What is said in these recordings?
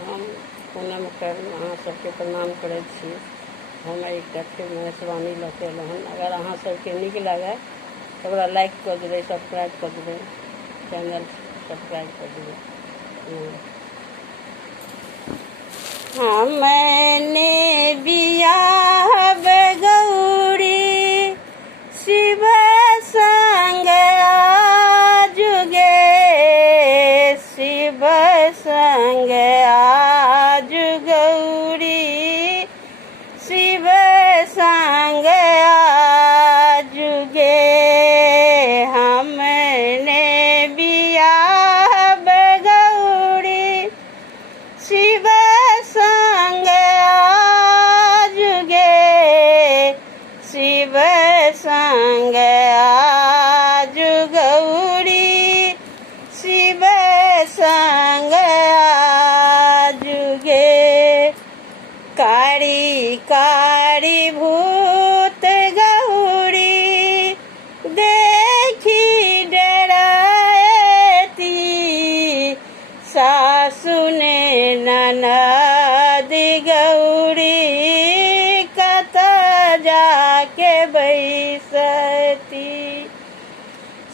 हम पूनम कर अहाँ सबके प्रणाम करै छी। हम एकटा फेर महेशवाणी लऽ के अयलहुँ हन। अगर अहाँ सबके नीक लागय तऽ ओकरा लाइक कऽ देबै, सब्सक्राइब कऽ देबै, चैनल सब्सक्राइब कऽ देबै। हमने बियाह गौरी शिव संग आजुगे, शिव संग आज गौरी शिव संग आजुगे। हमने बियाह गौरी शिव संग आजुगे, शिव संग आज गौरी शिव संग आजुगे। कारी कारी भूत गौरी देखी डराती, सासु ने ननद गौरी कत जाके बैसती,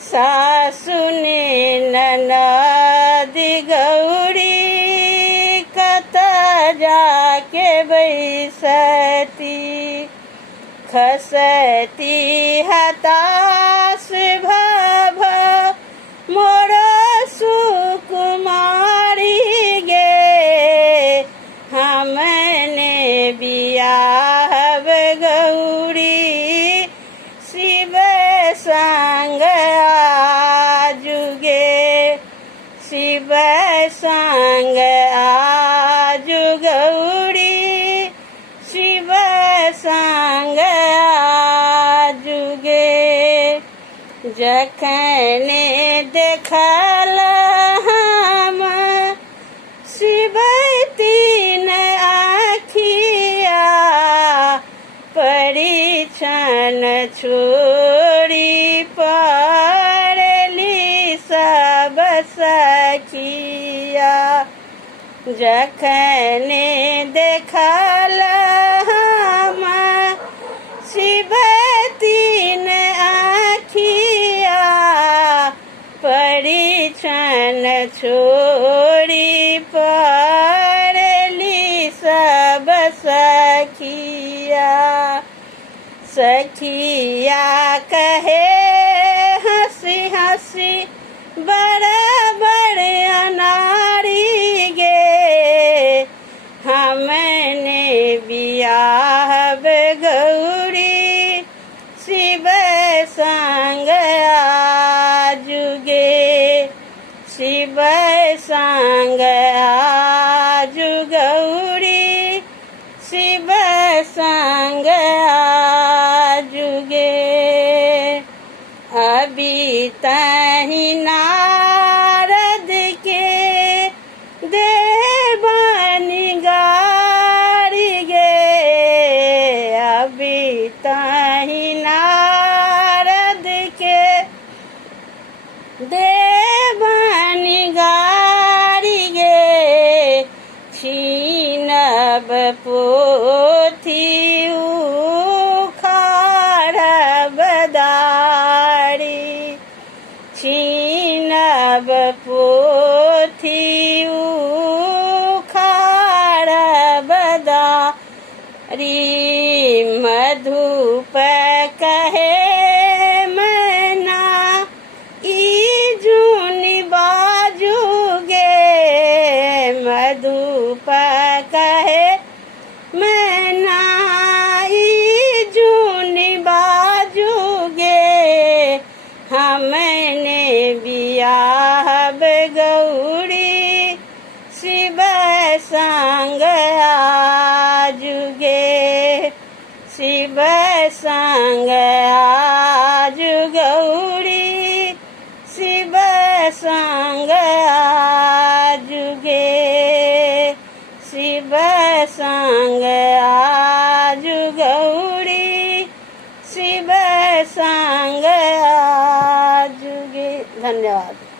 सासु ने ननद गौरी कत जाके बैसती। खसती हताश भव मोर सुकुमारी गे, हमने बियाह गौरी शिव संग आजुगे, शिव संग आज गौरी शिव संग आजुगे। जखने देखल हम शिव तीन आँखिया, परिछन छोड़ी पड़ली सब सखिया। जखने देखल हम शिव तीन आँखिया, परिछन छोड़ी पड़ली सब सखिया। सखिया कहे हंसी हंसी बड़े बड़े अनारी गे, हमने बियाह गौरी शिव संग आजुगे, शिव संग आज गौरी शिव संग आजुगे। अभी तही नारद के देवनी गारी गे, अभी तही नारद के देवनी गारी गे। छीनब पोथी उखाड़ब दारी, छीनब पोथी उखाड़ब दारी। मधुप कहे मैना ई जूनी बाजुगे, मधुप कहे मैना ई जूनी बाजुगे, हमने बियाह गौरी शिव संग आजुगे, शिव संग आज गौरी शिव संग आजुगे, शिव संग आज गौरी शिव संग आजुगे। धन्यवाद।